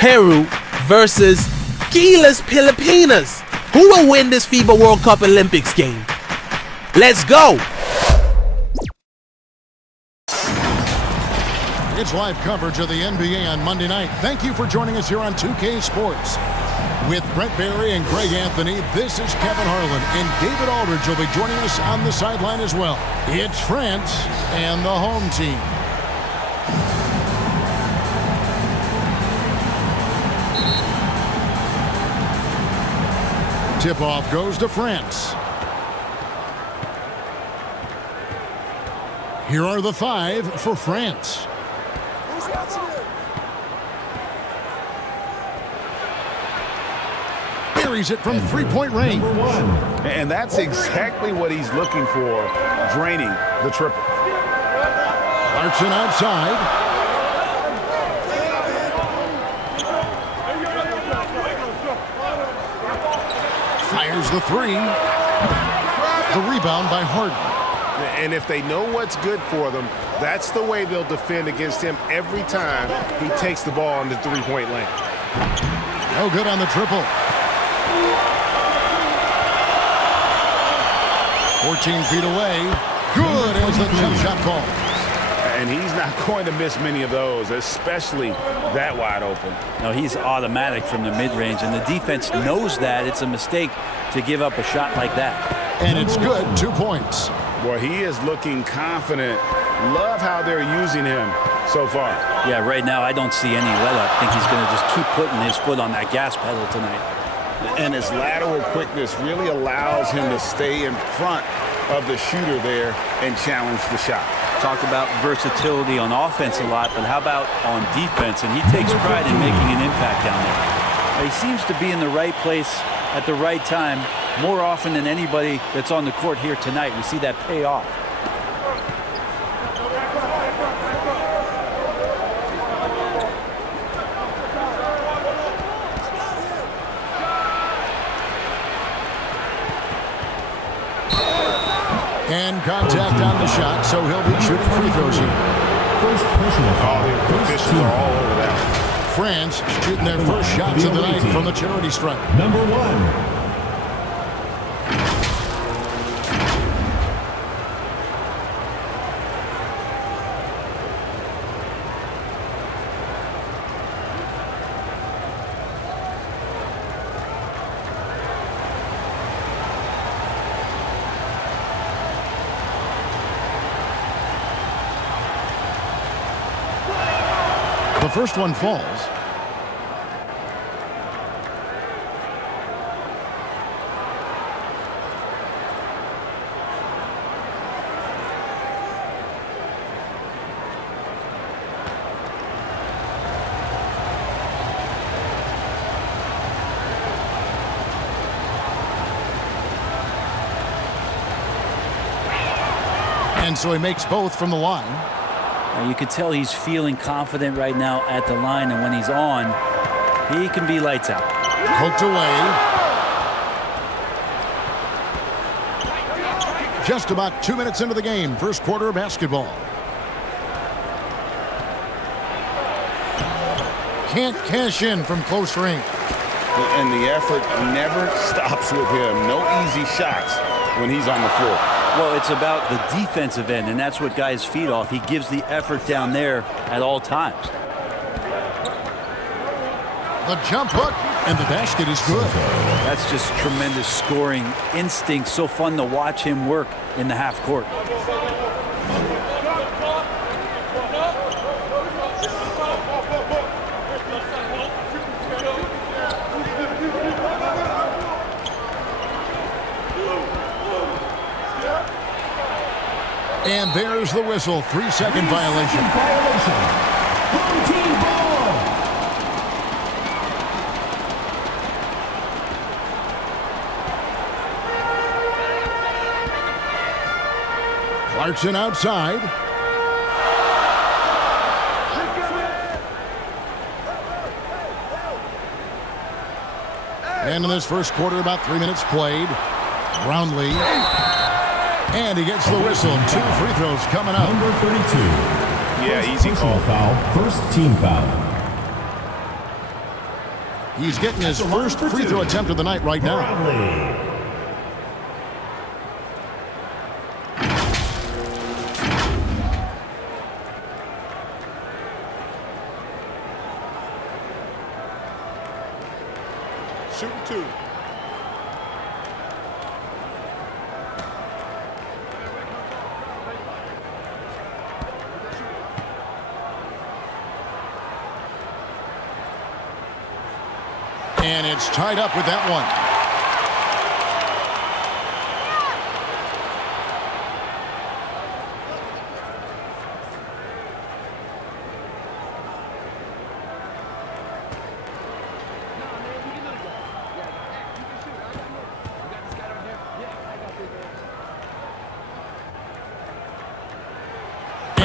Peru versus GILAS Pilipinas. Who will win this FIBA World Cup Olympics game? Let's go! It's live coverage of the NBA on Monday night. Thank you for joining us here on 2K Sports. With Brent Barry and Greg Anthony, this is Kevin Harlan, and David Aldridge will be joining us on the sideline as well. It's France and the home team. Tip-off goes to France. Here are the 5 for France. Buries it from three-point range. And that's exactly what he's looking for, draining the triple. Clarkson outside. Fires the 3. The rebound by Harden. And if they know what's good for them, that's the way they'll defend against him every time he takes the ball in the three-point lane. No good on the triple. 14 feet away. Good as the jump shot falls. And he's not going to miss many of those, especially that wide open. No, he's automatic from the mid-range, and the defense knows that. It's a mistake to give up a shot like that. And it's good. 2 points. Boy, he is looking confident. Love how they're using him so far. Yeah, right now I don't see any let-up. I think he's going to just keep putting his foot on that gas pedal tonight. And his lateral quickness really allows him to stay in front of the shooter there and challenge the shot. Talk about versatility on offense a lot, but how about on defense? And he takes pride in making an impact down there. He seems to be in the right place at the right time more often than anybody that's on the court here tonight. We see that pay off. And contact on the shot, so he'll be shooting free throws here. First personal foul. The officials are all over that. France shooting their first shots of the night from the charity stripe. Number 1. The first one falls. And so he makes both from the line. You can tell he's feeling confident right now at the line, and when he's on, he can be lights out. Poked away. Just about 2 minutes into the game, first quarter of basketball. Can't cash in from close range. And the effort never stops with him. No easy shots when he's on the floor. Well, it's about the defensive end, and that's what guys feed off. He gives the effort down there at all times. The jump hook, and the basket is good. That's just tremendous scoring instinct. So fun to watch him work in the half court. And there's the whistle. 3-second violation. Home team ball. Clarkson outside. And in this first quarter, about 3 minutes played. Brownlee. And he gets the whistle. 2 free throws coming up. Number 32. Yeah, easy call. Foul. First team foul. He's getting his first free throw attempt of the night right now. Bradley. Shooting 2. And it's tied up with that one.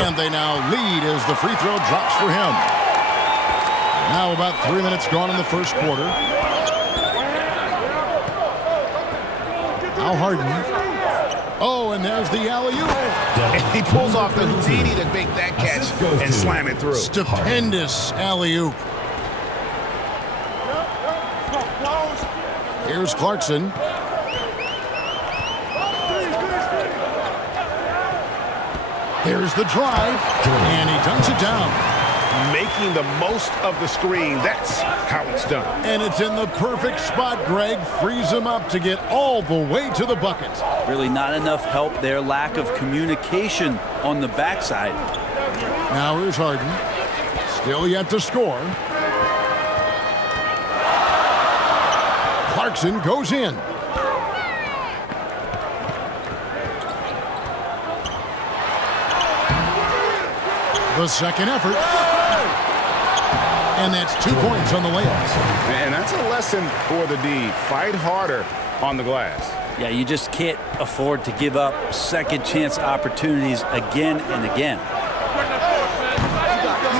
And they now lead as the free throw drops for him. Now about 3 minutes gone in the first quarter. Now Harden. Oh, and there's the alley-oop. He pulls off the Houdini to make that catch and slam it through. Stupendous alley-oop. Here's Clarkson. There's the drive, and he dunks it down. Making the most of the screen. That's how it's done. And it's in the perfect spot, Greg. Frees him up to get all the way to the bucket. Really not enough help there. Lack of communication on the backside. Now here's Harden. Still yet to score. Clarkson goes in. The second effort. And that's 2 points on the layups. And that's a lesson for the D. Fight harder on the glass. Yeah, you just can't afford to give up second chance opportunities again and again.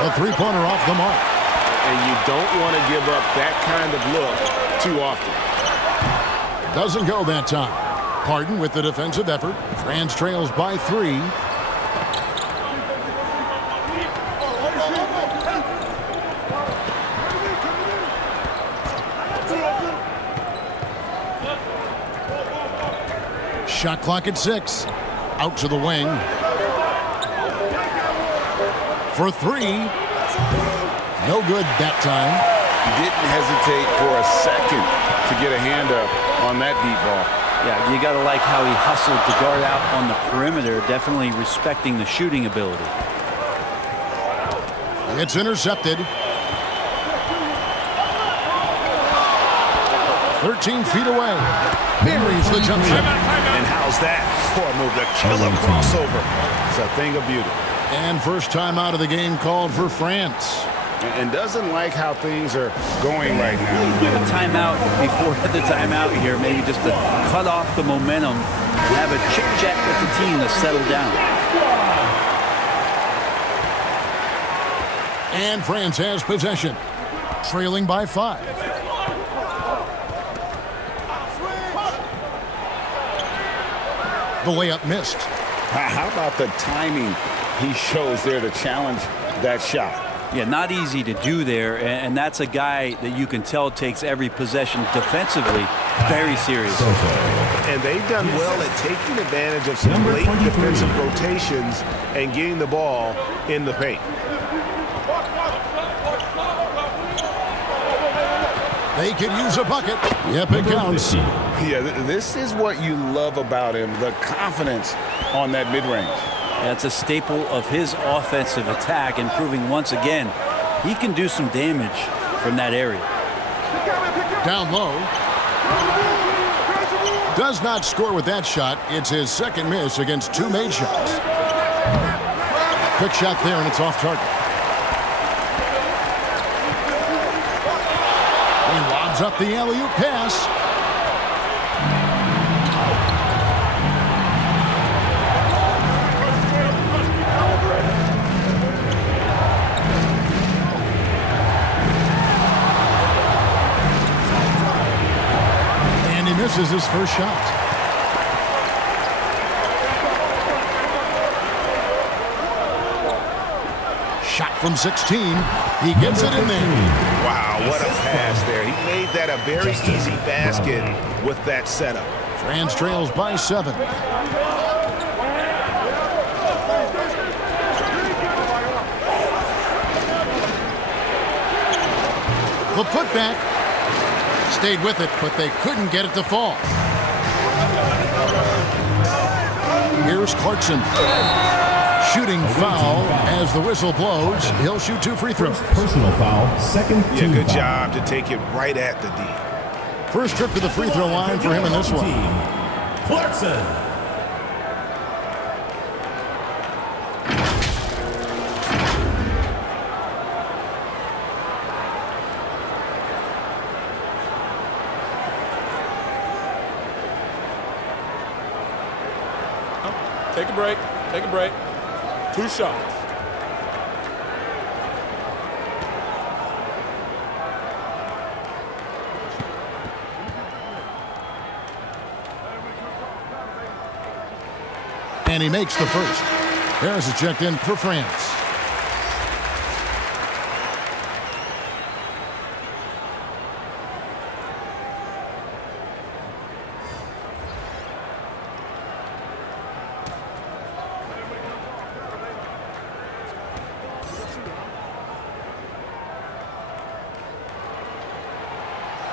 A three-pointer off the mark. And you don't want to give up that kind of look too often. Doesn't go that time. Harden with the defensive effort. France trails by 3. Shot clock at 6. Out to the wing. For 3. No good that time. Didn't hesitate for a second to get a hand up on that deep ball. Yeah, you got to like how he hustled to guard out on the perimeter, definitely respecting the shooting ability. It's intercepted. 13 feet away. Buries the jump shot. And how's that for a move? The killer crossover. It's a thing of beauty. And first time out of the game called for France. And doesn't like how things are going right now. A timeout before the timeout here, maybe just to cut off the momentum, have a chit-chat with the team to settle down. And France has possession, trailing by 5. The layup missed. How about the timing he shows there to challenge that shot? Yeah, not easy to do there, and that's a guy that you can tell takes every possession defensively very seriously. And they've done well at taking advantage of some late defensive rotations and getting the ball in the paint. They could use a bucket. Yep, it counts. Yeah, this is what you love about him, the confidence on that mid-range. That's a staple of his offensive attack, and proving once again he can do some damage from that area. Down low. Does not score with that shot. It's his second miss against 2 made shots. Quick shot there, and it's off target. He lobs up the alley-oop pass. Misses his first shot. Shot From 16, he gets it in there. Wow, what a pass there. He made that a very easy basket with that setup. France trails by 7. The putback. Stayed with it, but they couldn't get it to fall. Here's Clarkson. Shooting foul as the whistle blows. He'll shoot 2 free throws. Personal foul, second Yeah, team good foul. job to take it right at the D. First trip to the free throw line for him in this one. Clarkson. Take a break. Take a break. 2 shots. And he makes the first. Harris is checked in for France.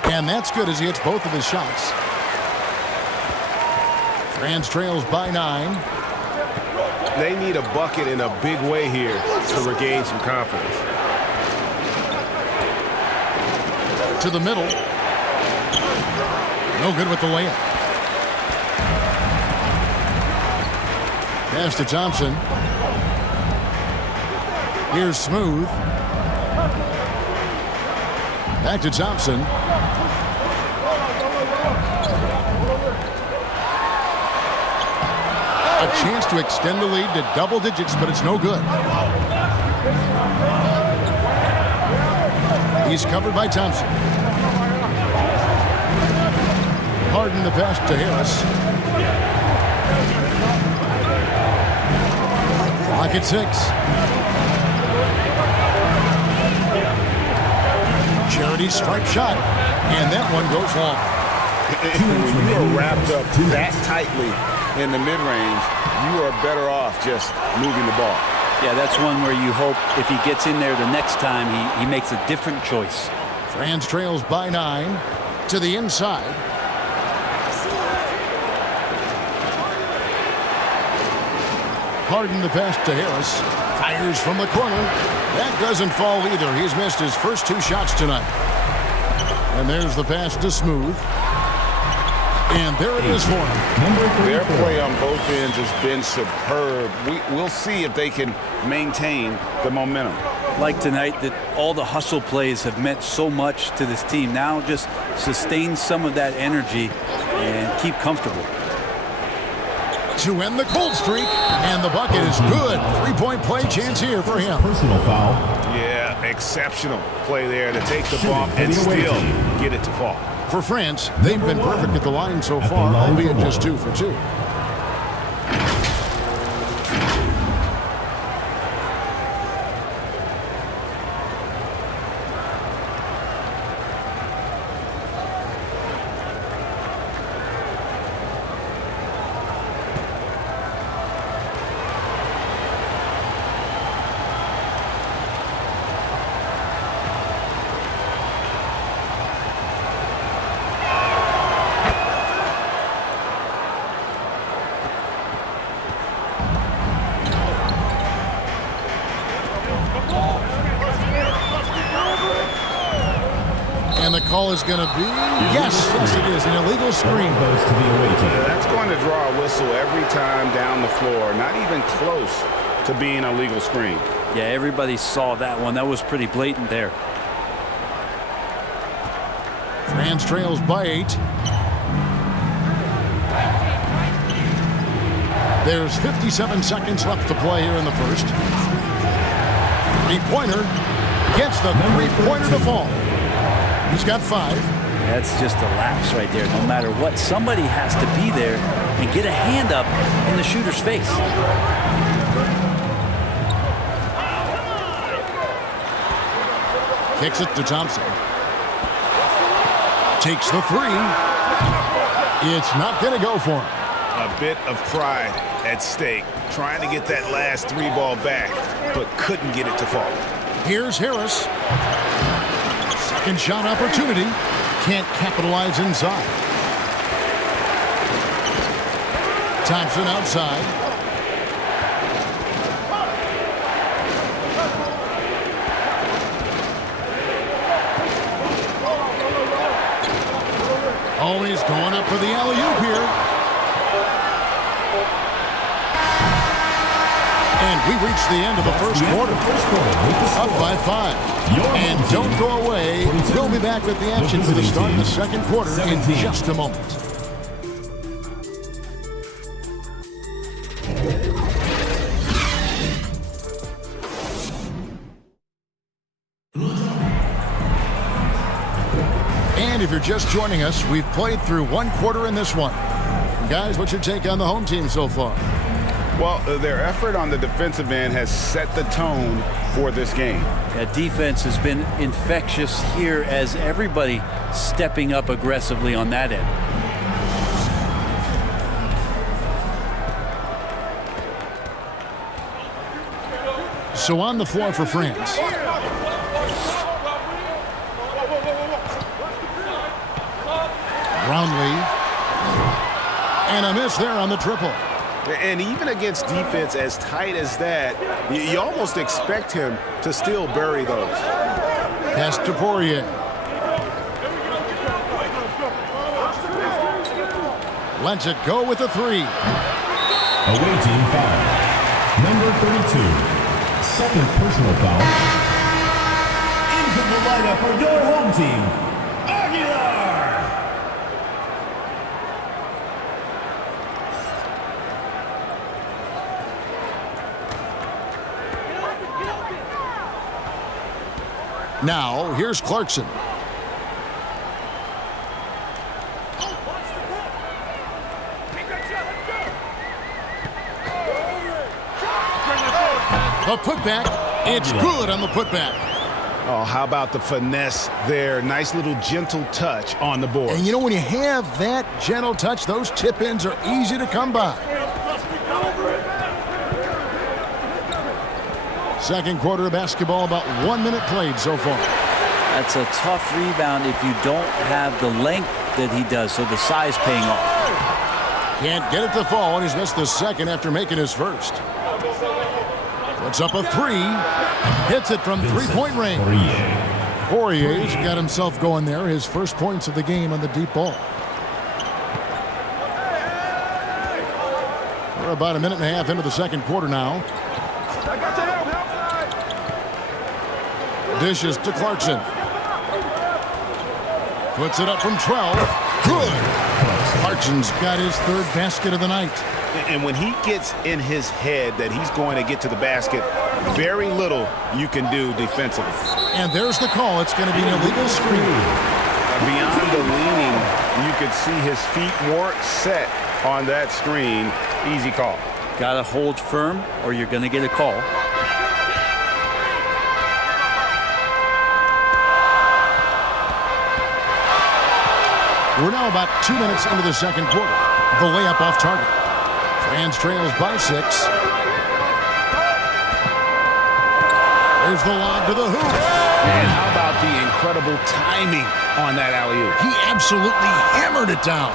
And that's good as he hits both of his shots. France trails by 9. They need a bucket in a big way here to regain some confidence. To the middle. No good with the layup. Pass to Thompson. Here's Smooth. Back to Thompson. A chance to extend the lead to double digits, but it's no good. He's covered by Thompson. Harden the pass to Harris. Clock at 6. Charity stripe shot, and that one goes long. When you are wrapped up that tightly in the mid-range, you are better off just moving the ball. Yeah, that's one where you hope if he gets in there the next time, he makes a different choice. France trails by 9 to the inside. Harden the pass to Harris. Fires from the corner. That doesn't fall either. He's missed his first 2 shots tonight. And there's the pass to Smooth. And there it is for him. Their play on both ends has been superb. We'll see if they can maintain the momentum. Like tonight, that all the hustle plays have meant so much to this team. Now just sustain some of that energy and keep comfortable. To end the cold streak, and the bucket is good. 3-point play chance here for him. Personal foul. Yeah, exceptional play there to take the ball and still get it to fall. For France, they've been perfect at the line so far, albeit just 2 for 2. And the call is going to be, yes, it is, an illegal screen. Goes to the away team. Yeah, that's going to draw a whistle every time down the floor. Not even close to being a legal screen. Yeah, everybody saw that one. That was pretty blatant there. France trails by 8. There's 57 seconds left to play here in the first. 3-pointer gets the 3-pointer to fall. He's got 5. That's just a lapse right there. No matter what, somebody has to be there and get a hand up in the shooter's face. Kicks it to Thompson. Takes the three. It's not going to go for him. A bit of pride at stake, trying to get that last three ball back, but couldn't get it to fall. Here's Harris. Second shot opportunity. Can't capitalize inside. Thompson outside. Always going up for the alley-oop here. And we reach the end of the first quarter. Up by 5. And don't go away. We'll be back with the action for the start of the second quarter in just a moment. And if you're just joining us, we've played through one quarter in this one. Guys, what's your take on the home team so far? Well, their effort on the defensive end has set the tone for this game. That defense has been infectious here as everybody stepping up aggressively on that end. So on the floor for France. Roundley. And a miss there on the triple. And even against defense as tight as that, you almost expect him to still bury those. Pass to Poirier. Lets it go with a three. Away team foul. Number 32. Second personal foul. Into the lineup for your home team. Now, here's Clarkson. The putback. It's good on the putback. Oh, how about the finesse there? Nice little gentle touch on the board. And you know, when you have that gentle touch, those tip-ins are easy to come by. Second quarter of basketball, about 1 minute played so far. That's a tough rebound if you don't have the length that he does, so the size paying off. Can't get it to fall, and he's missed the second after making his first. Puts up a three. Hits it from three-point range. Poirier's got himself going there. His first points of the game on the deep ball. We're about a minute and a half into the second quarter now. Dishes to Clarkson. Puts it up from 12. Good. Clarkson's got his third basket of the night. And when he gets in his head that he's going to get to the basket, very little you can do defensively. And there's the call. It's going to be an illegal screen. Beyond the leaning, you could see his feet more set on that screen. Easy call. Got to hold firm or you're going to get a call. We're now about 2 minutes into the second quarter. The layup off target. France trails by 6. There's the lob to the hoop. And how about the incredible timing on that alley-oop? He absolutely hammered it down.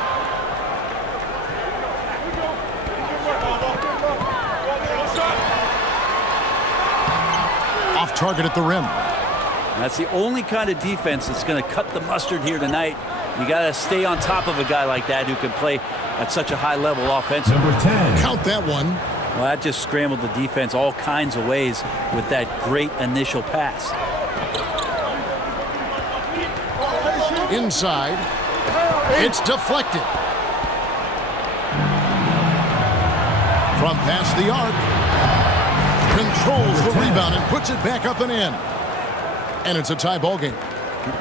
Off target at the rim. And that's the only kind of defense that's going to cut the mustard here tonight. You got to stay on top of a guy like that who can play at such a high level offensively. Number 10. Count that one. Well, that just scrambled the defense all kinds of ways with that great initial pass. Inside. It's deflected. From past the arc. Controls the rebound and puts it back up and in. And it's a tie ball game.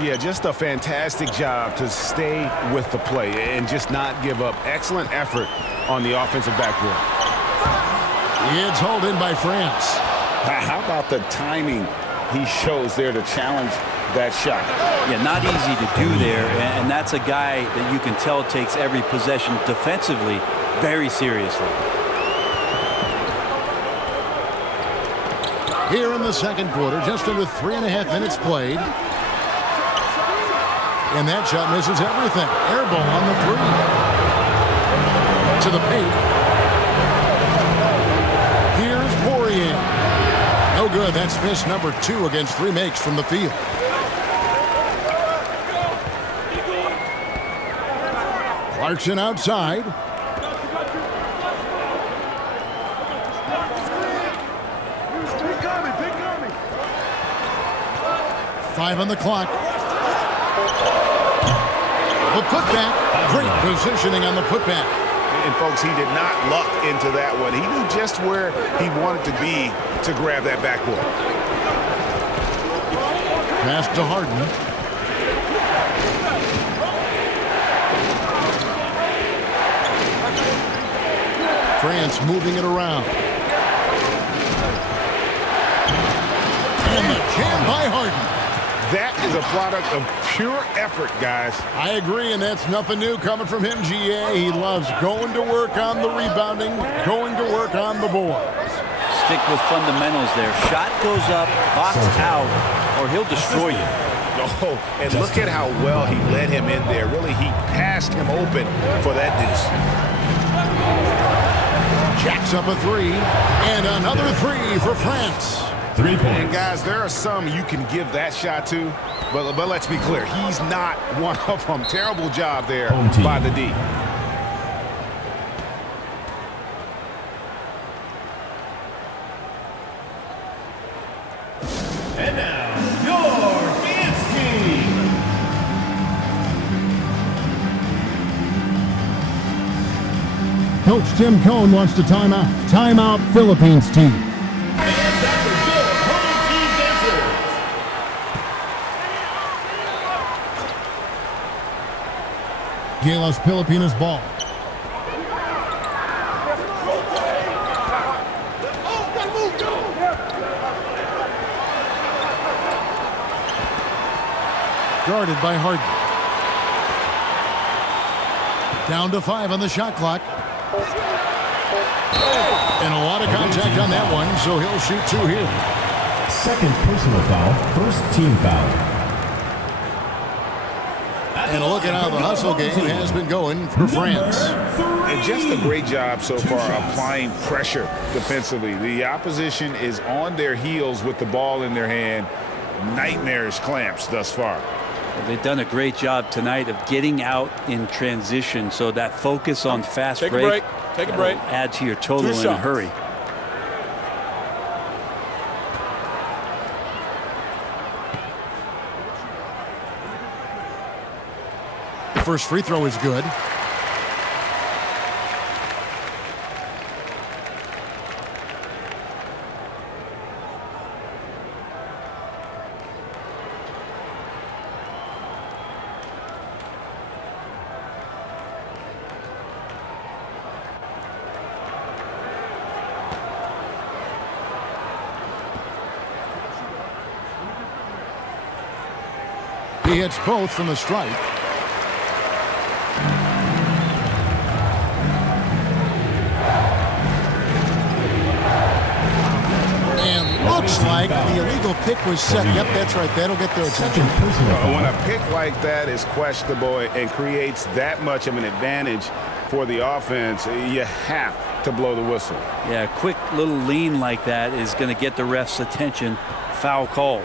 Yeah, just a fantastic job to stay with the play and just not give up. Excellent effort on the offensive backboard. It's hauled in by France. How about the timing he shows there to challenge that shot. Yeah, not easy to do there, and that's a guy that you can tell takes every possession defensively very seriously. Here in the second quarter, just under 3.5 minutes played. And that shot misses everything. Air ball on the three. To the paint. Here's Poirier. No good. That's miss number 2 against 3 makes from the field. Clarkson outside. Five on the clock. The putback. Great positioning on the putback. And folks, he did not luck into that one. He knew just where he wanted to be to grab that backboard. Pass to Harden. France moving it around. And the jam by Harden. That is a product of pure effort, guys. I agree, and that's nothing new coming from him, GA. He loves going to work on the rebounding, going to work on the boards. Stick with fundamentals there. Shot goes up, box out, or he'll destroy you. Oh, and look at how well he led him in there. Really, he passed him open for that deuce. Jacks up a 3, and another 3 for France. 3 points. And guys, there are some you can give that shot to, but let's be clear, he's not one of them. Terrible job there by the D. And now, your dance team. Coach Tim Cohn wants to timeout. Timeout, Philippines team. GILAS Pilipinas ball. Guarded by Harden. Down to 5 on the shot clock. And a lot of contact on that one, so he'll shoot 2 here. Second personal foul, first team foul. And look at how the hustle game has been going for France. And just a great job so far applying pressure defensively. The opposition is on their heels with the ball in their hand. Nightmarish clamps thus far. They've done a great job tonight of getting out in transition, so that focus on fast break. Take a break. Add to your total in a hurry. First free throw is good. He hits both from the stripe. Looks like the illegal pick was set. Yep, that's right. That'll get their attention. When a pick like that is questionable and creates that much of an advantage for the offense, you have to blow the whistle. Yeah, a quick little lean like that is going to get the ref's attention. Foul called.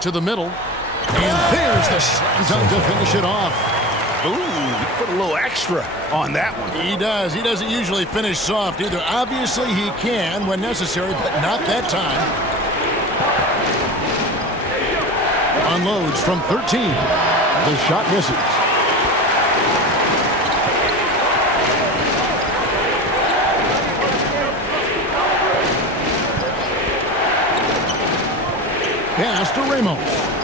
To the middle. And there's the slam dunk to finish it off. Ooh, he put a little extra on that one. He does. He doesn't usually finish soft either. Obviously, he can when necessary, but not that time. Unloads from 13. The shot misses. Pass to Ramos.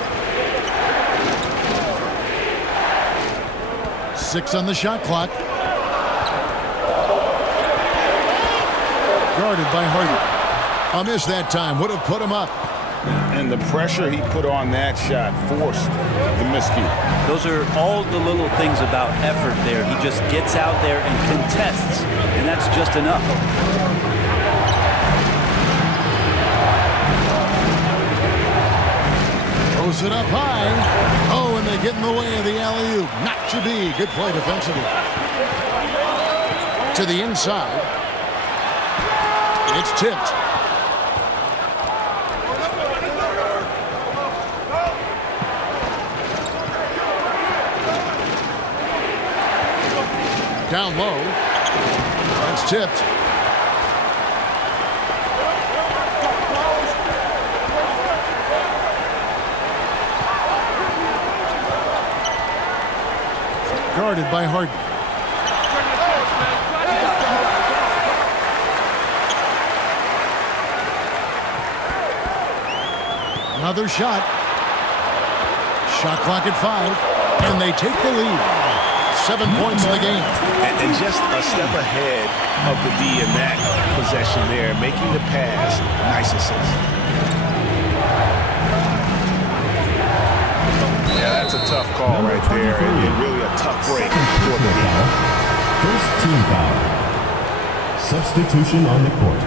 6 on the shot clock. Guarded by Harden. A miss that time. Would have put him up. And the pressure he put on that shot forced the miscue. Those are all the little things about effort there. He just gets out there and contests, and that's just enough. Throws it up high. Oh, and they get in the way of the alley-oop. Not to be. Good play defensively. To the inside. It's tipped. Down low. That's tipped. Guarded by Harden. Another shot. Shot clock at 5. And they take the lead. 7 points in the game. And just a step ahead of the D in that possession there, making the pass. Nice assist. Yeah, that's a tough call right there, and really a tough break for the D. First team foul. Substitution on the court.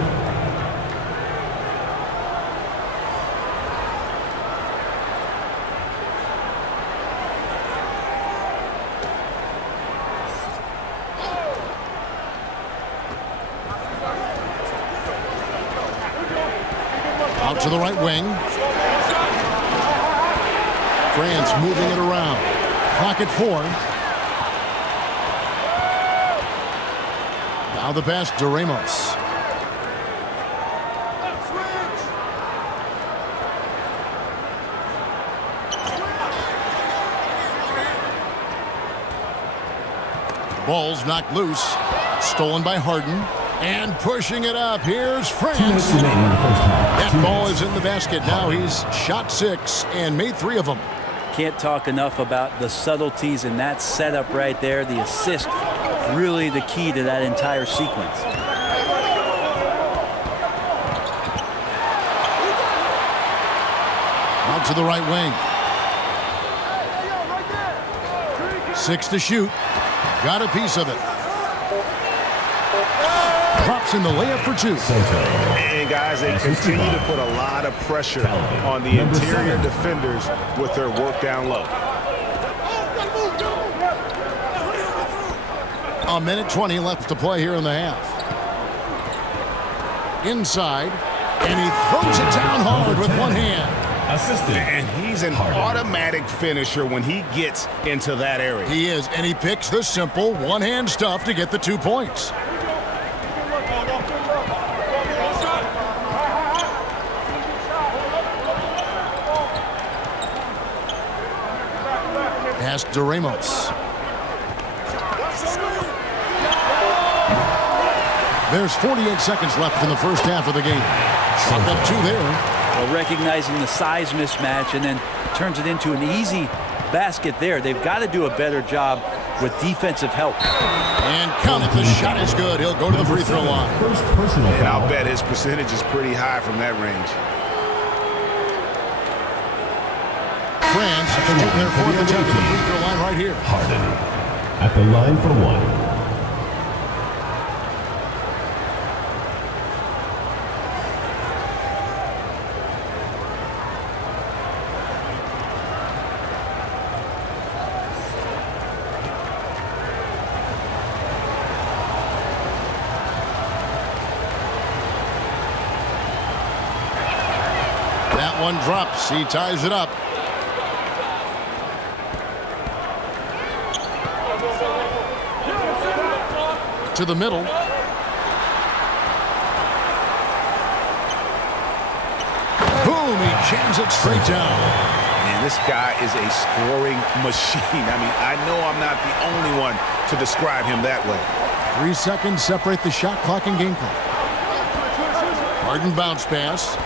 Out to the right wing. France moving it around. Clock at 4. Now the pass to Ramos. Ball's knocked loose. Stolen by Harden. And pushing it up. Here's France. That ball is in the basket. Now he's shot 6 and made 3 of them. Can't talk enough about the subtleties in that setup right there. The assist, really the key to that entire sequence. Out to the right wing. 6 to shoot. Got a piece of it. Drops in the layup for 2. And guys, they continue to put a lot of pressure on the interior defenders with their work down low. A minute 20 left to play here in the half. Inside, and he throws it down hard with one hand. Assisted. And he's an automatic finisher when he gets into that area. He is, and he picks the simple one-hand stuff to get the 2 points. Pass to Ramos. There's 48 seconds left in the first half of the game. Shot up 2 there. Well, recognizing the size mismatch and then turns it into an easy basket there. They've got to do a better job with defensive help. And count it. The shot is good. He'll go to the free throw line. First personal And foul. I'll bet his percentage is pretty high from that range. France shooting their 4th attempt at the free throw line right here. Harden at the line for 1. That one drops. He ties it up. To the middle. Boom, he jams it straight down. Man, this guy is a scoring machine. I mean, I know I'm not the only one to describe him that way. 3 seconds separate the shot clock and game clock. Harden bounce pass.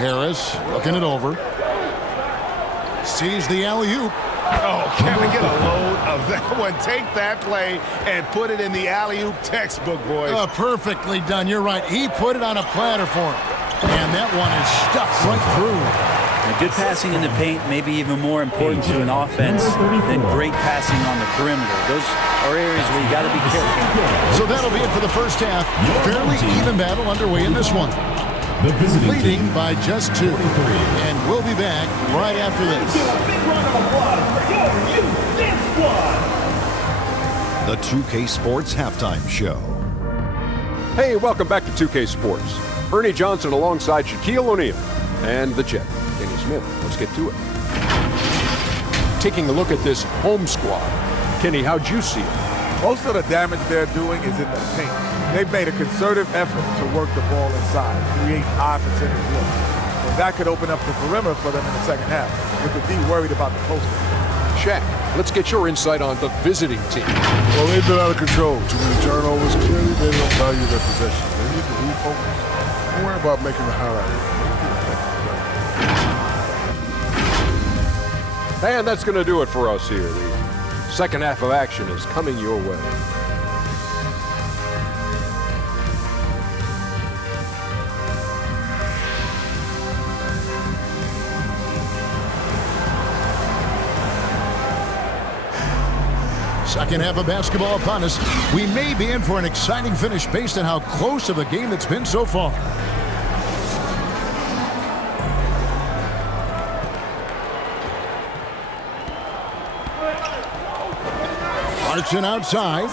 Harris looking it over. Sees the alley-oop. Oh, can we get a load of that one? Take that play and put it in the alley-oop textbook, boys. Perfectly done. You're right. He put it on a platter for him. And that one is stuffed right through. And good passing in the paint may be even more important to an offense than great passing on the perimeter. Those are areas where you got to be careful. So that'll be it for the first half. Fairly even battle underway in this one. Leading by just 2. And we'll be back right after this. The 2K Sports Halftime Show. Hey, welcome back to 2K Sports. Ernie Johnson alongside Shaquille O'Neal and the Jet, Kenny Smith. Let's get to it. Taking a look at this home squad. Kenny, how'd you see it? Most of the damage they're doing is in the paint. They've made a concerted effort to work the ball inside, create high percentage looks. And that could open up the perimeter for them in the second half, with the D worried about the post. Shaq, let's get your insight on the visiting team. Well, they've been out of control. Too many turnovers. Clearly, they don't value their possession. They need to refocus. Don't worry about making the highlight. And that's going to do it for us here. The second half of action is coming your way. Second half of basketball upon us. We may be in for an exciting finish based on how close of a game it's been so far. Clarkson outside.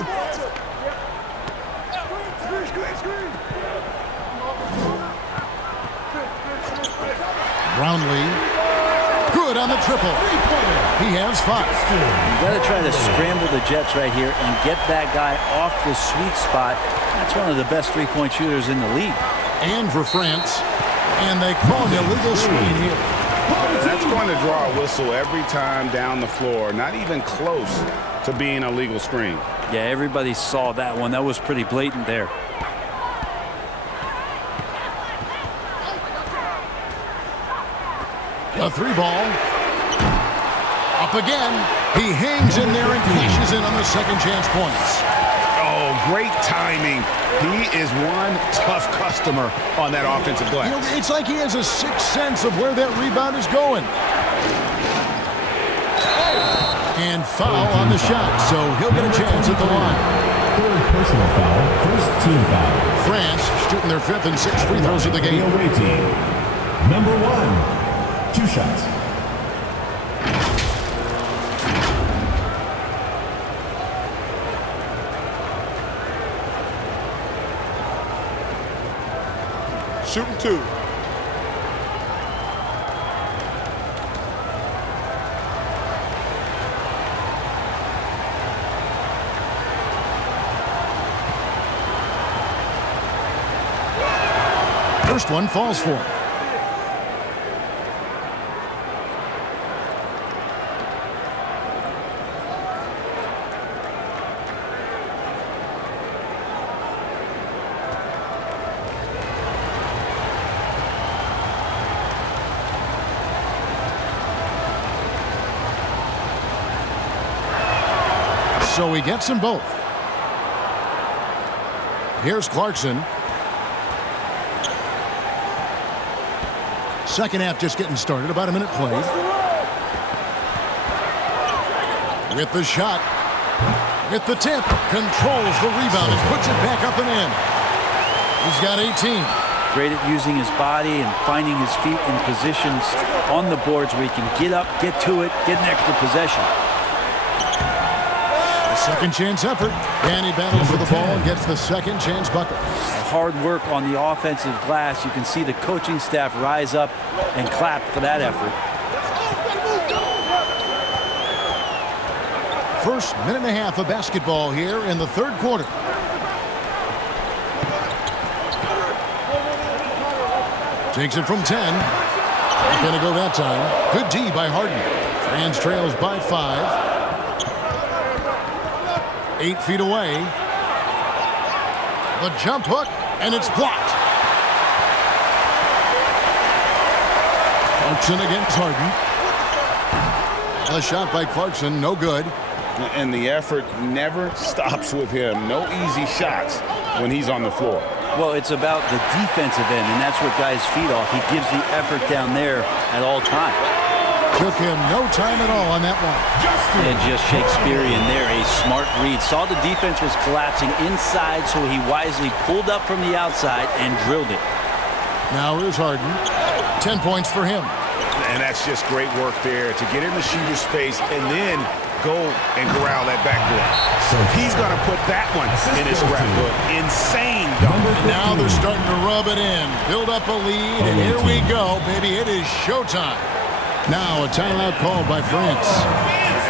Brownlee. Good on the triple. He has 5. You got to try to scramble the Jets right here and get that guy off the sweet spot. That's one of the best three-point shooters in the league. And for France. And they call an illegal screen here. That's going to draw a whistle every time down the floor. Not even close to being a legal screen. Yeah, everybody saw that one. That was pretty blatant there. A 3-ball. Up again. He hangs in there and cashes in on the second chance points. Oh, great timing. He is one tough customer on that offensive glass. You know, it's like he has a sixth sense of where that rebound is going. And foul on the shot, so he'll get a chance at the line. Third personal foul, first team foul. France shooting their 5th and 6th free throws of the game. Away team. Number 1, 2 shots. Shooting 2. First one falls for him. So he gets them both. Here's Clarkson. Second half just getting started. About a minute played. With the shot. With the tip. Controls the rebound and puts it back up and in. He's got 18. Great at using his body and finding his feet in positions on the boards where he can get up, get to it, get an extra possession. Second chance effort. And he battles for the ball and gets the second chance bucket. Hard work on the offensive glass. You can see the coaching staff rise up and clap for that effort. First minute and a half of basketball here in the third quarter. Takes it from 10. Not going to go that time. Good D by Harden. France trails by 5. 8 feet away. The jump hook, and it's blocked. Clarkson against Harden. A shot by Clarkson, no good. And the effort never stops with him. No easy shots when he's on the floor. Well, it's about the defensive end, and that's what guys feed off. He gives the effort down there at all times. Took him no time at all on that one. And just Shakespearean there, a smart read. Saw the defense was collapsing inside, so he wisely pulled up from the outside and drilled it. Now here's Harden. 10 points for him. And that's just great work there to get in the shooter's face and then go and corral that backboard. So he's going to put that one in his scrapbook. Insane dunk. And now they're starting to rub it in. Build up a lead, and here we go, baby. It is showtime. Now a timeout called by France.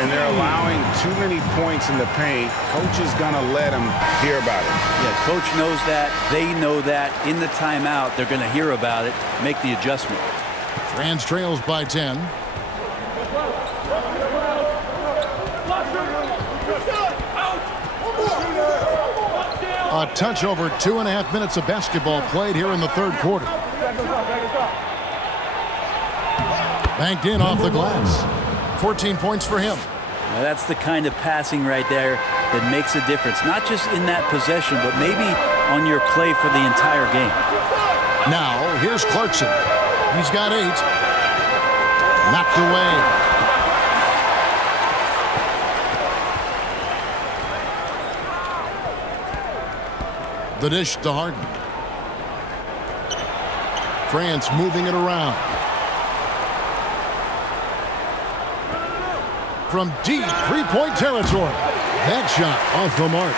And they're allowing too many points in the paint. Coach is going to let them hear about it. Yeah, coach knows that. They know that. In the timeout, they're going to hear about it, make the adjustment. France trails by 10. A touch over 2.5 minutes of basketball played here in the third quarter. Banked in off the glass. 14 points for him. Now that's the kind of passing right there that makes a difference. Not just in that possession, but maybe on your play for the entire game. Now, here's Clarkson. He's got 8. Knocked away. The dish to Harden. France moving it around. From deep three-point territory. That shot off the mark.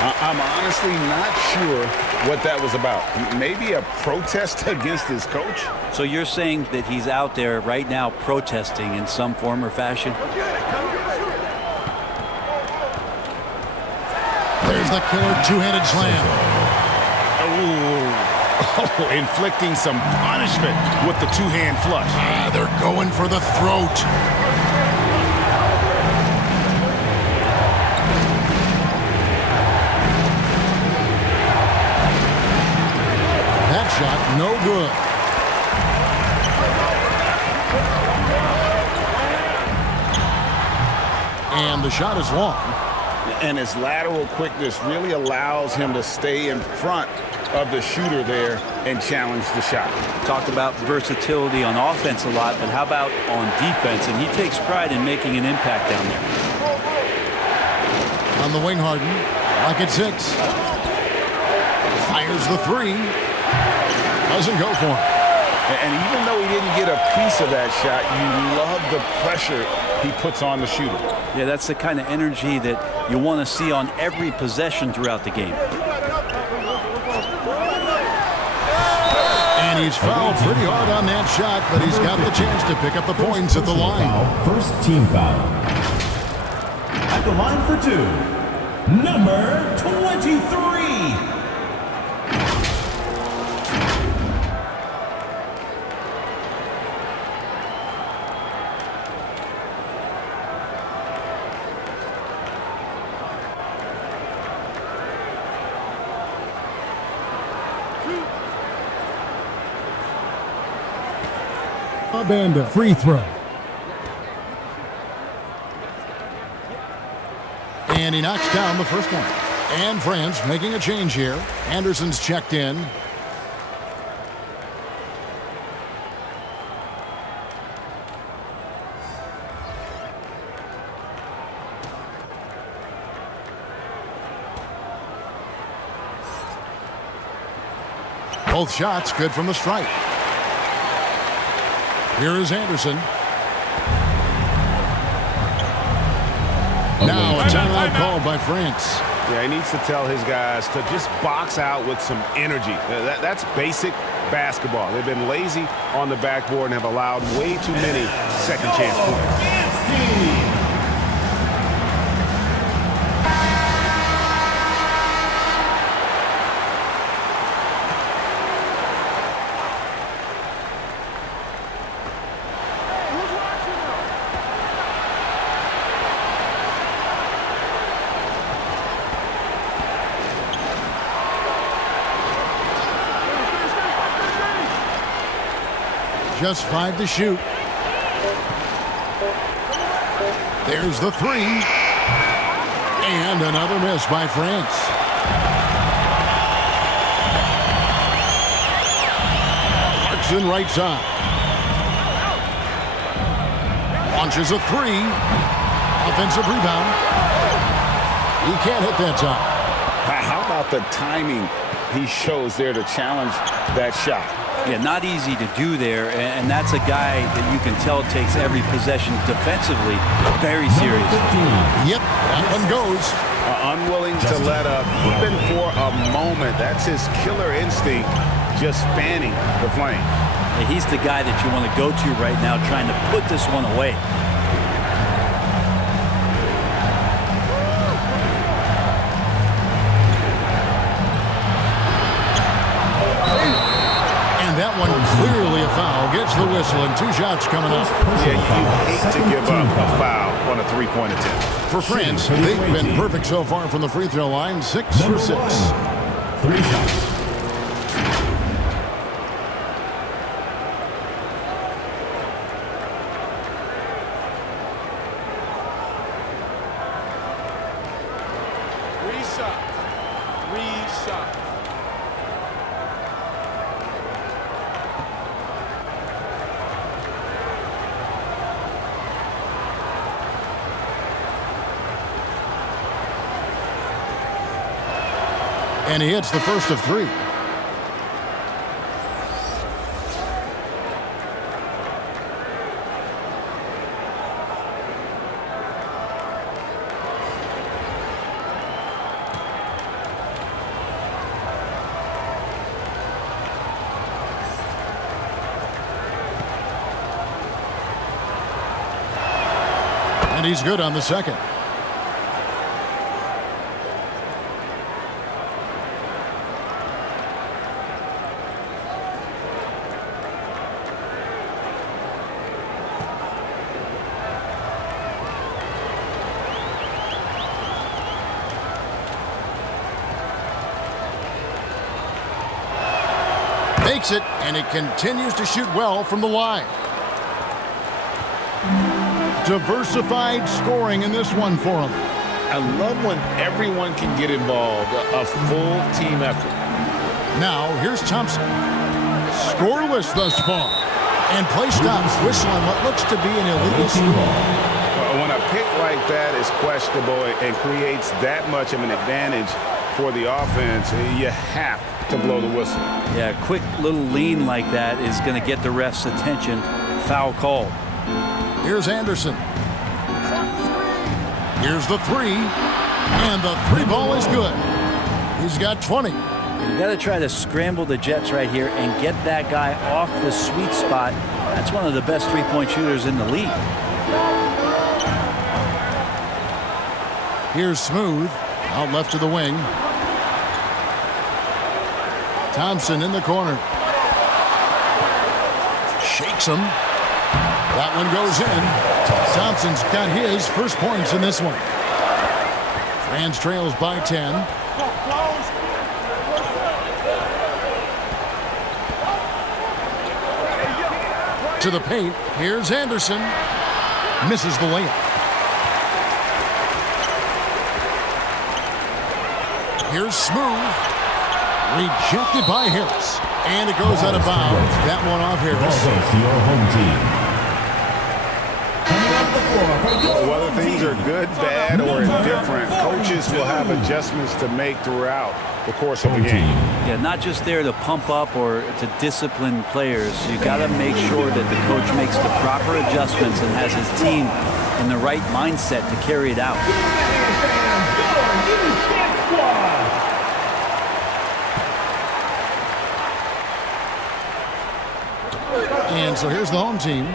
I'm honestly not sure what that was about. Maybe a protest against his coach? So you're saying that he's out there right now protesting in some form or fashion? There's the killer two-handed slam. Oh, inflicting some punishment with the two-hand flush. They're going for the throat. That shot, no good. And the shot is long. And his lateral quickness really allows him to stay in front of the shooter there and challenge the shot. Talk about versatility on offense a lot, but how about on defense? And he takes pride in making an impact down there. On the wing, Harden. Like at 6. Fires the 3. Doesn't go for him. And even though he didn't get a piece of that shot, you love the pressure he puts on the shooter. Yeah, that's the kind of energy that you want to see on every possession throughout the game. And he's fouled pretty hard on that shot, but he's got the chance to pick up the points at the line. First team foul. At the line for 2, number 23. Abando, free throw. And he knocks down the first one. And France making a change here. Anderson's checked in. Both shots good from the stripe. Here is Anderson. Now a timeout called by France. Yeah, he needs to tell his guys to just box out with some energy. That's basic basketball. They've been lazy on the backboard and have allowed way too many second chance points. Just 5 to shoot. There's the three. And another miss by France. Clarkson right side. Launches a three. Offensive rebound. He can't hit that time. How about the timing he shows there to challenge that shot? Yeah, not easy to do there, and that's a guy that you can tell takes every possession defensively very serious. Yep, that one goes. Unwilling to let up even for a moment. That's his killer instinct, just fanning the flame. Yeah, he's the guy that you want to go to right now, trying to put this one away. That one clearly a foul. Gets the whistle and 2 shots coming up. Yeah, you hate to give up a foul on a three-point attempt. For France, they've been perfect so far from the free throw line. 6 for 6. 3 shots. And he hits the first of 3. And he's good on the second. Makes it, and it continues to shoot well from the line. Diversified scoring in this one for him. I love when everyone can get involved, a full team effort. Now, here's Thompson. Scoreless thus far. And play stops, whistling what looks to be an illegal score. When a pick like that is questionable and creates that much of an advantage for the offense, you have to blow the whistle. Yeah, a quick little lean like that is going to get the ref's attention. Foul call. Here's Anderson. Here's the three. And the 3 ball is good. He's got 20. You got to try to scramble the Jets right here and get that guy off the sweet spot. That's one of the best 3-point shooters in the league. Here's Smooth. Out left to the wing. Thompson in the corner. Shakes him. That one goes in. Thompson's got his first points in this one. France trails by 10. To the paint. Here's Anderson. Misses the layup. Here's Smooth. Rejected by Harris. And it goes out of bounds. That one off Harris. To your home team. Whether things are good, bad, or indifferent, coaches will have adjustments to make throughout the course of the game. Yeah, not just there to pump up or to discipline players. You got to make sure that the coach makes the proper adjustments and has his team in the right mindset to carry it out. And so here's the home team.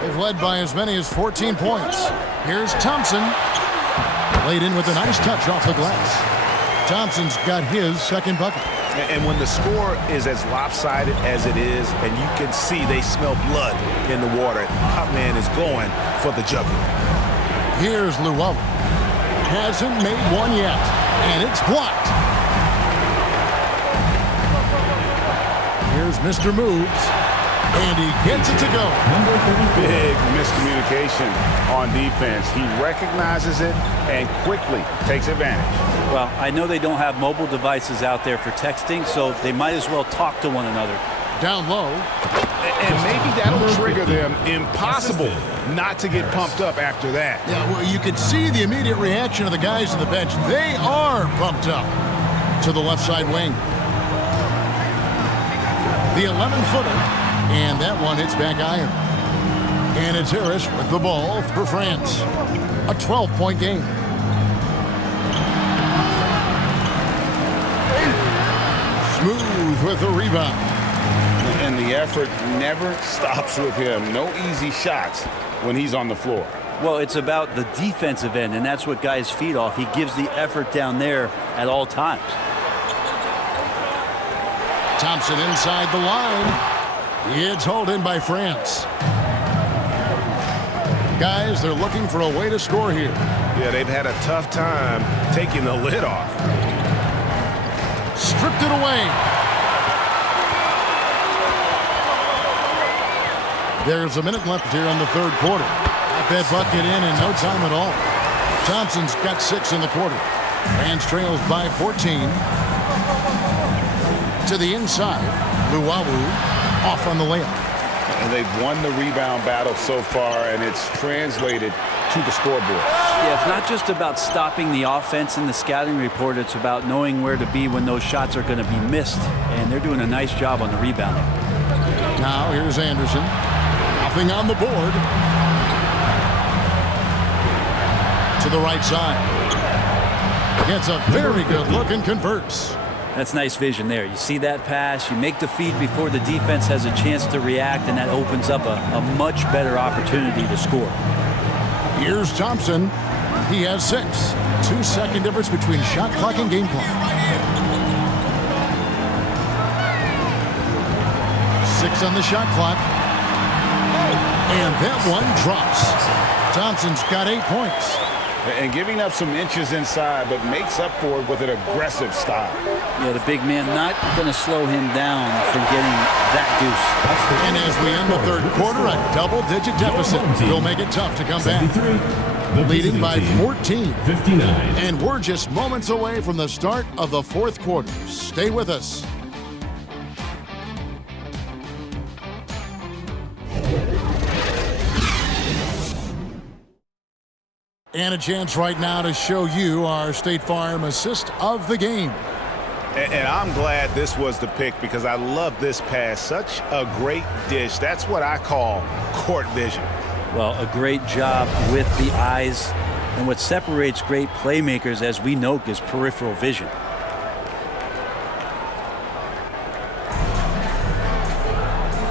They've led by as many as 14 points. Here's Thompson. Laid in with a nice touch off the glass. Thompson's got his second bucket. And when the score is as lopsided as it is, and you can see they smell blood in the water, top man is going for the jugular. Here's Llewellyn. Hasn't made one yet, and it's blocked. Here's Mr. Moves. And he gets it to go. Number 34. Big miscommunication on defense. He recognizes it and quickly takes advantage. Well, I know they don't have mobile devices out there for texting, so they might as well talk to one another. Down low. And maybe that'll trigger them. Impossible not to get pumped up after that. Yeah, well, you can see the immediate reaction of the guys on the bench. They are pumped up. To the left side wing. The 11-footer. And that one hits back iron. And it's Harris with the ball for France. A 12-point game. Smooth with the rebound. And the effort never stops with him. No easy shots when he's on the floor. Well, it's about the defensive end, and that's what guys feed off. He gives the effort down there at all times. Thompson inside the line. It's hauled in by France. Guys, they're looking for a way to score here. Yeah, they've had a tough time taking the lid off. Stripped it away. There's a minute left here in the third quarter. Got that bucket in no time at all. Thompson's got 6 in the quarter. France trails by 14. To the inside, Luwawu off on the layup. And they've won the rebound battle so far, and it's translated to the scoreboard. Yeah, it's not just about stopping the offense in the scouting report. It's about knowing where to be when those shots are going to be missed. And they're doing a nice job on the rebounding. Now here's Anderson. Nothing on the board. To the right side. Gets a very good look and converts. That's nice vision there. You see that pass, you make the feed before the defense has a chance to react, and that opens up a much better opportunity to score. Here's Thompson. He has 6. 2-second difference between shot clock and game clock. 6 on the shot clock. And that one drops. Thompson's got 8 points. And giving up some inches inside, but makes up for it with an aggressive style. Yeah, the big man not going to slow him down from getting that deuce. And as we end the third quarter, a double-digit deficit will make it tough to come back. Leading by 14. 59. And we're just moments away from the start of the fourth quarter. Stay with us. And a chance right now to show you our State Farm assist of the game. And I'm glad this was the pick because I love this pass. Such a great dish. That's what I call court vision. Well, a great job with the eyes. And what separates great playmakers, as we know, is peripheral vision.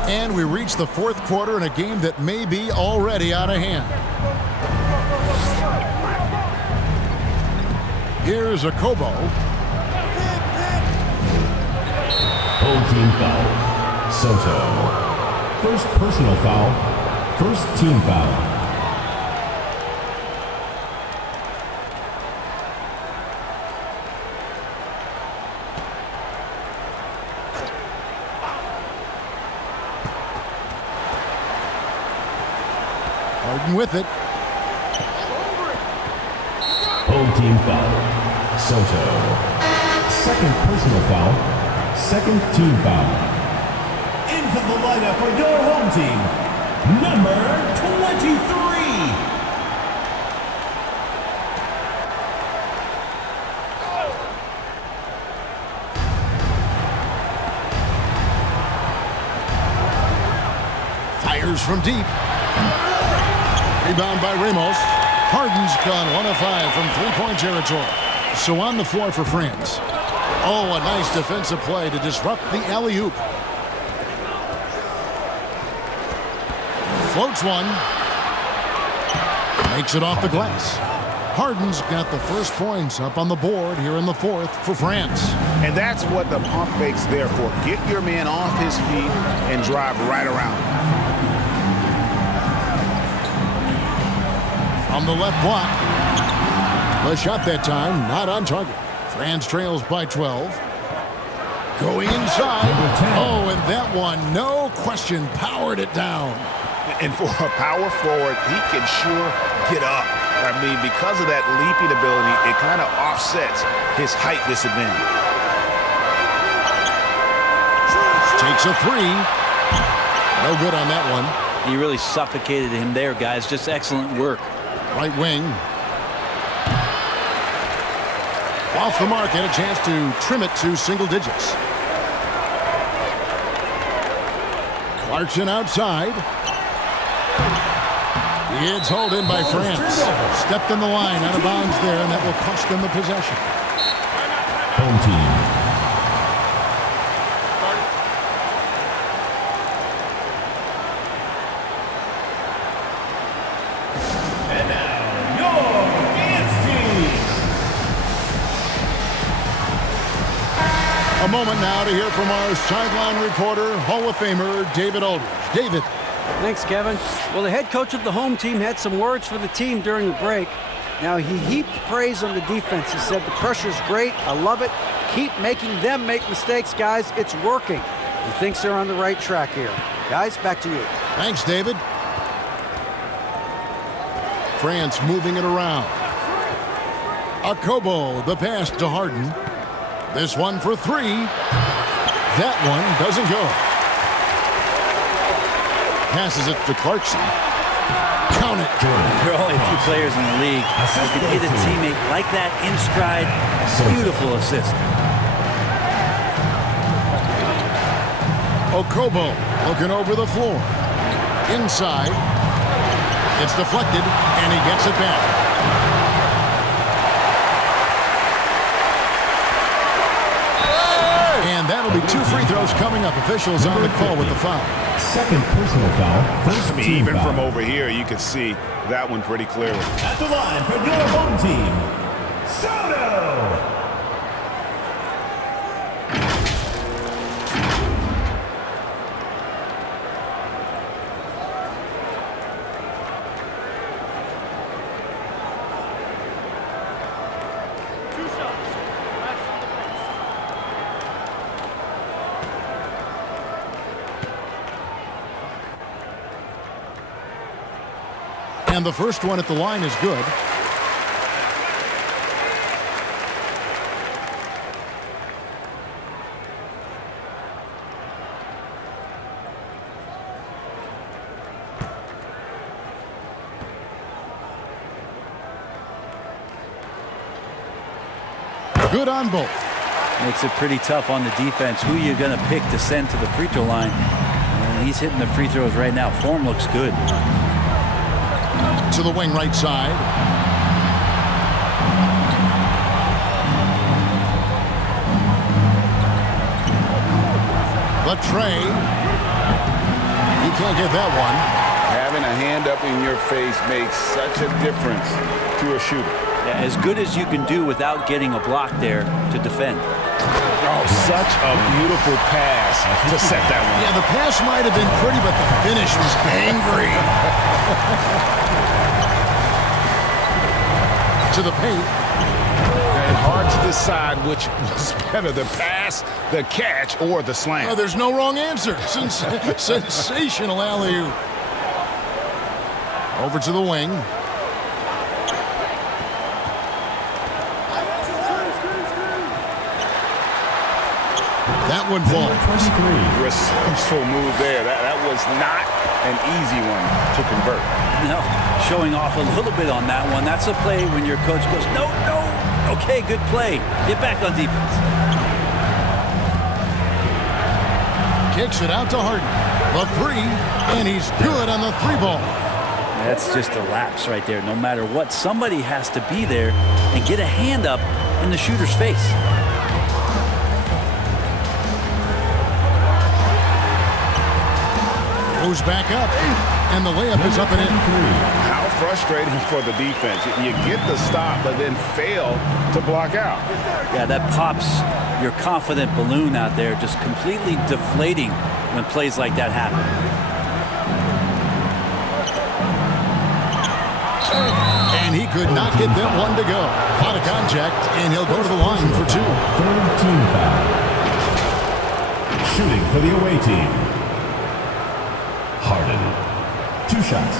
And we reach the fourth quarter in a game that may be already out of hand. Here's a Kobo. Home team foul. Sotto. First personal foul. First team foul. Harden with it. Home team foul. Sotto. Second personal foul. Second team foul. Into the lineup for your home team, number 23. Fires from deep. Rebound by Ramos. Harden's gone 1 of 5 from three-point territory. So on the floor for France. Oh, a nice defensive play to disrupt the alley-oop. Floats one. Makes it off the glass. Harden's got the first points up on the board here in the fourth for France. And that's what the pump fake's there for. Get your man off his feet and drive right around. On the left block. The shot that time not on target. France trails by 12. Going inside. Oh, and that one, no question, powered it down. And for a power forward, he can sure get up. I mean, because of that leaping ability, it kind of offsets his height disadvantage. Takes a three. No good on that one. He really suffocated him there, guys. Just excellent work. Right wing. Off the mark, and a chance to trim it to single digits. Clarkson outside. It's hauled in by France. Stepped in the line, out of bounds there, and that will cost them the possession. Home team. And now, your dance team. A moment now to hear from our sideline reporter, Hall of Famer David Aldridge. David. Thanks, Kevin. Well, the head coach of the home team had some words for the team during the break. Now, he heaped praise on the defense. He said, the pressure's great. I love it. Keep making them make mistakes, guys. It's working. He thinks they're on the right track here. Guys, back to you. Thanks, David. France moving it around. Akobo, the pass to Harden. This one for three. That one doesn't go. Passes it to Clarkson. Count it. There are only a few players in the league who can hit a teammate like that in stride. Beautiful assist. Akobo looking over the floor. Inside. It's deflected, and he gets it back. And that'll be 2 free throws coming up. Officials on the call with the foul. Second personal foul. First I mean, team even foul. from over here, you can see that one pretty clearly. At the line for your home team, Sotto. And the first one at the line is good. Good on both. Makes it pretty tough on the defense. Who you going to pick to send to the free throw line? And he's hitting the free throws right now. Form looks good. To the wing right side. The tray. You can't get that one. Having a hand up in your face makes such a difference to a shooter. Yeah, as good as you can do without getting a block there to defend. Oh, such a beautiful pass to set that one. Yeah, the pass might have been pretty, but the finish was angry. To the paint. And hard to decide which was better, the pass, the catch, or the slam. Oh, there's no wrong answer. Sensational alley-oop. Over to the wing. That one falls. Resourceful move there. That was not an easy one to convert. No, showing off a little bit on that one. That's a play when your coach goes, no, no. Okay, good play. Get back on defense. Kicks it out to Harden. The three, and he's good on the three ball. That's just a lapse right there. No matter what, somebody has to be there and get a hand up in the shooter's face. Goes back up, and the layup is up and in. How frustrating for the defense. You get the stop, but then fail to block out. Yeah, that pops your confident balloon out there, just completely deflating when plays like that happen. And he could not get that one to go. A lot of contact, and he'll go to the line for two. Third team foul. for the away team. Harden. 2 shots.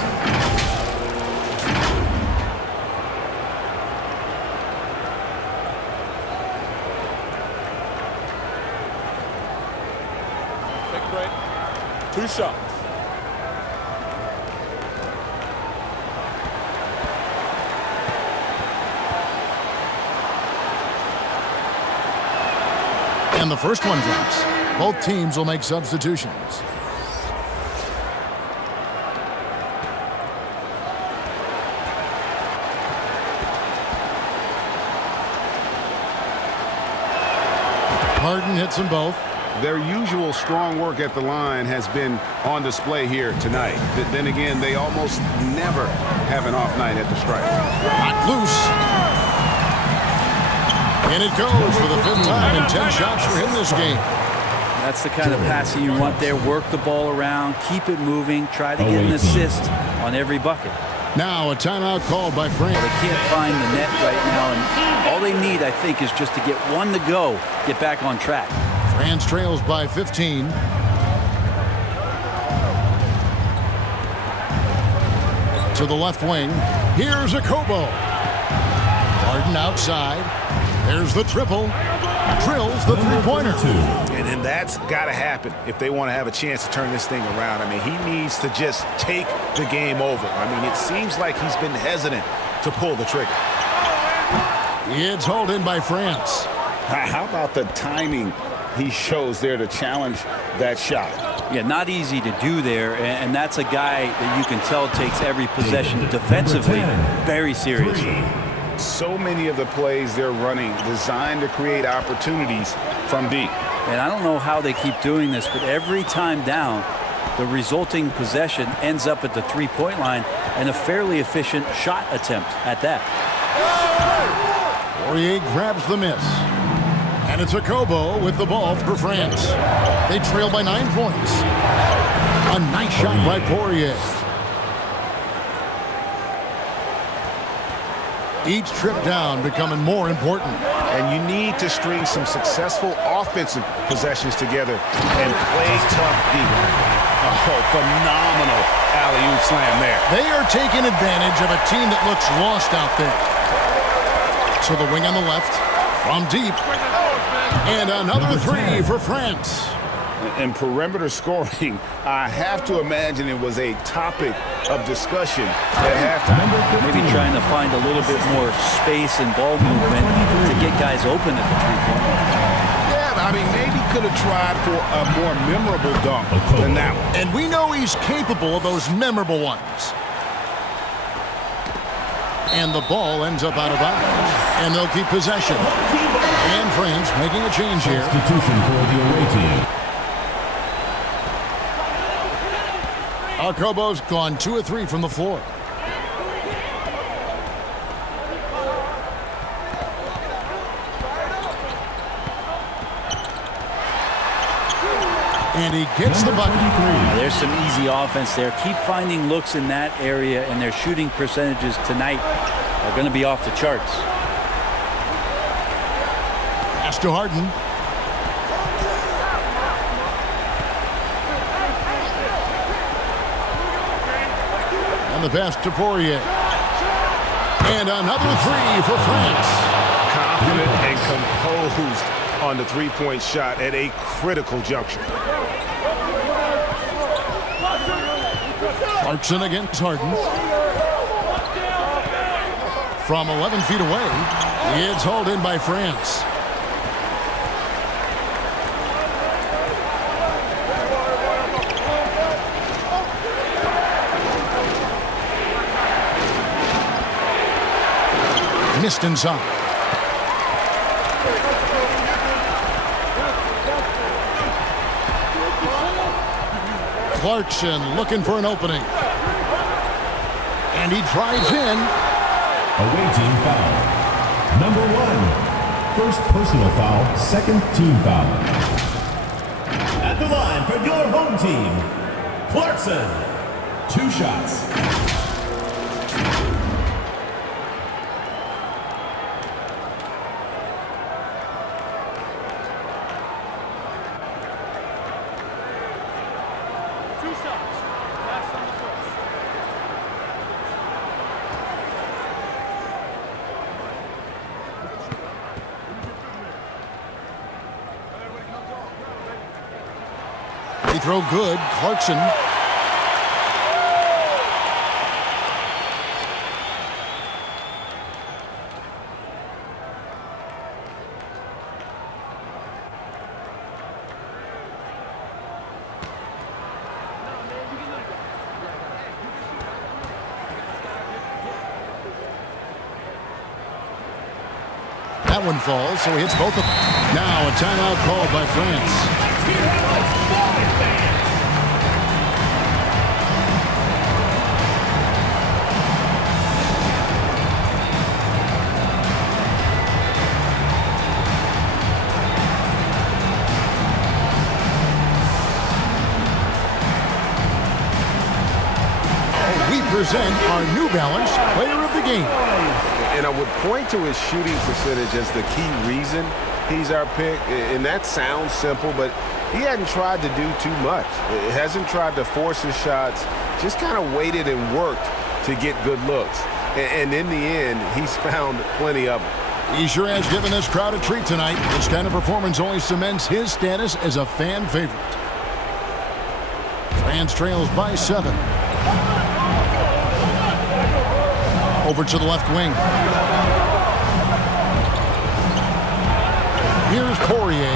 Take a break. 2 shots. And the first one drops. Both teams will make substitutions. Harden hits them both. Their usual strong work at the line has been on display here tonight. Then again, they almost never have an off night at the stripe. Not loose. And it goes for the 5th time and 10 shots for him this game. That's the kind of passing you want there. Work the ball around, keep it moving, try to get an assist on every bucket. Now a timeout called by France. Well, they can't find the net right now, and all they need, I think, is just to get one to go, get back on track. France trails by 15. To the left wing. Here's a Kobo. Harden outside. There's the triple. Drills the three-pointer. And that's got to happen if they want to have a chance to turn this thing around. I mean, he needs to just take the game over. I mean, it seems like he's been hesitant to pull the trigger. It's hauled in by France. How about the timing he shows there to challenge that shot? Yeah, not easy to do there, and that's a guy that you can tell takes every possession defensively very seriously. So many of the plays they're running designed to create opportunities from deep. And I don't know how they keep doing this, but every time down, the resulting possession ends up at the three-point line and a fairly efficient shot attempt at that. Poirier grabs the miss. And it's a Kobo with the ball for France. They trail by 9 points. A nice shot by Poirier. Each trip down becoming more important. And you need to string some successful offensive possessions together and play tough deep. Oh, phenomenal alley-oop slam there. They are taking advantage of a team that looks lost out there. To the wing on the left, from deep. And another 3 for France. And perimeter scoring, I have to imagine it was a topic of discussion at halftime. Maybe trying to find a little bit more space and ball movement to get guys open at the three-point line. Yeah, I mean, maybe could have tried for a more memorable dunk than that one. And we know he's capable of those memorable ones. And the ball ends up out of bounds. And they'll keep possession. And France making a change here. Substitution for the away team. Kobo's gone 2 of 3 from the floor. And he gets the bucket. There's some easy offense there. Keep finding looks in that area, and their shooting percentages tonight are going to be off the charts. Pass to Harden. And the pass to Poirier. And another 3 for France. Confident and composed on the three-point shot at a critical juncture. Clarkson against Harden. From 11 feet away, it's hauled in by France. Missed inside. Clarkson looking for an opening. And he drives in. Away team foul. Number 1. First personal foul, second team foul. At the line for your home team, Clarkson. 2 shots. Free throw good. Clarkson. That one falls, so he hits both of them. Now a timeout called by France. We present our New Balance Player of the Game. And I would point to his shooting percentage as the key reason he's our pick. And that sounds simple, but he hadn't tried to do too much. He hasn't tried to force his shots, just kind of waited and worked to get good looks. And in the end, he's found plenty of them. He sure has given this crowd a treat tonight. This kind of performance only cements his status as a fan favorite. France trails by 7. Over to the left wing. Here's Poirier.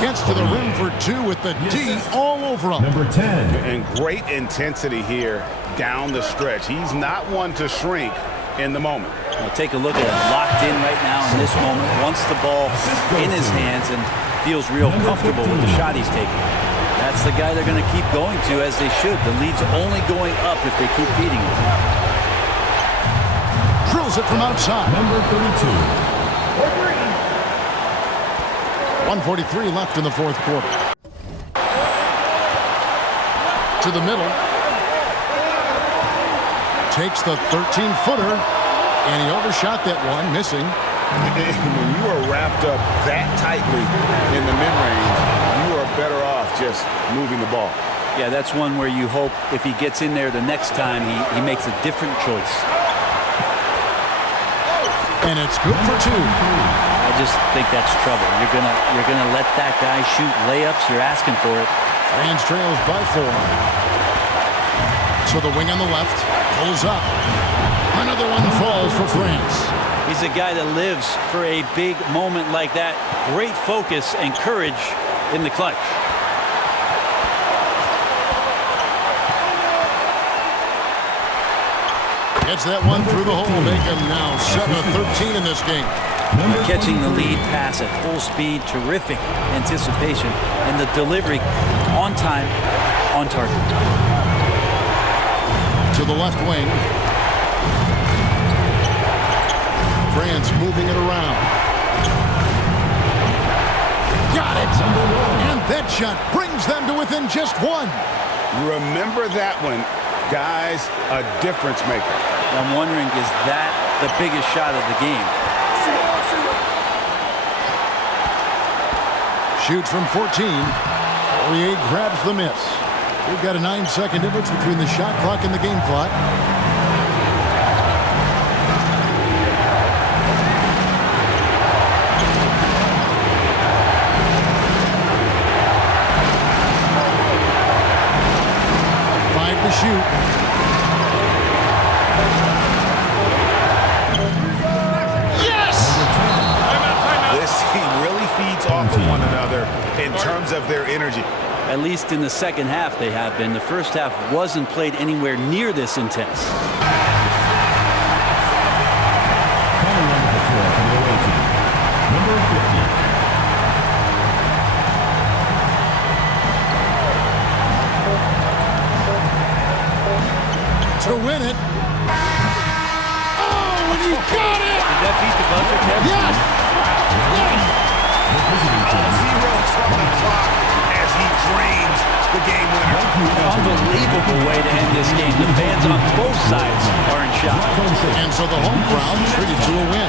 Gets to the rim for 2 with the D all over him. Number 10. And great intensity here down the stretch. He's not one to shrink in the moment. Well, take a look at him, locked in right now in this moment. Wants the ball in his hands and feels real comfortable with the shot he's taking. That's the guy they're going to keep going to, as they should. The lead's only going up if they keep feeding him. Drills it from outside. Number 32. 1:43 left in the fourth quarter. To the middle. Takes the 13-footer, and he overshot that one, missing. When you are wrapped up that tightly in the mid-range, you are better off just moving the ball. Yeah, that's one where you hope if he gets in there the next time, he makes a different choice. And it's good for 2. I just think that's trouble. You're gonna let that guy shoot layups. You're asking for it. France trails by 4. So the wing on the left pulls up. Another one falls for France. He's a guy that lives for a big moment like that. Great focus and courage in the clutch. Gets that one through the hole, make him now 7-13 in this game. Catching the lead pass at full speed, terrific anticipation, and the delivery on time, on target. To the left wing. France moving it around. Got it! And that shot brings them to within just 1. Remember that one, guys, a difference maker. I'm wondering, is that the biggest shot of the game? Shoots from 14. Poirier grabs the miss. We've got a 9-second difference between the shot clock and the game clock. To shoot. Yes! This team really feeds off of one another in terms of their energy. At least in the second half they have been. The first half wasn't played anywhere near this intense. Number 50. To win it. Oh, and he got it! Did that beat the buzzer, Kevin? Yes! Yes! 0 on the clock as he drains the game winner. Unbelievable way to end this game. The fans on both sides are in shock. And so the home crowd treated to a win.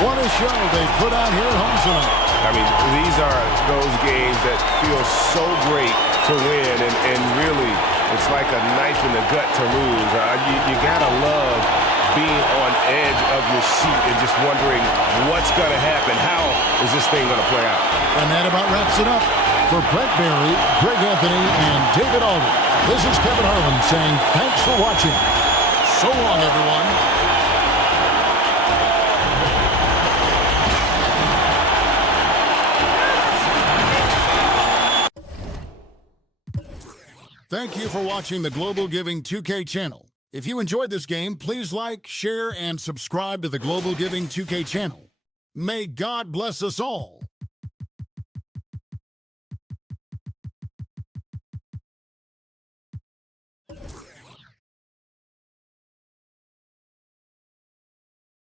What a show they put on here at home tonight. I mean, these are those games that feel so great to win, and really, it's like a knife in the gut to lose. You gotta love being on edge of your seat and just wondering what's gonna happen. How is this thing gonna play out? And that about wraps it up. For Brett Barry, Greg Anthony, and David Aldridge, this is Kevin Harlan saying thanks for watching. So long, everyone. Thank you for watching the Global Giving 2K channel. If you enjoyed this game, please like, share, and subscribe to the Global Giving 2K channel. May God bless us all.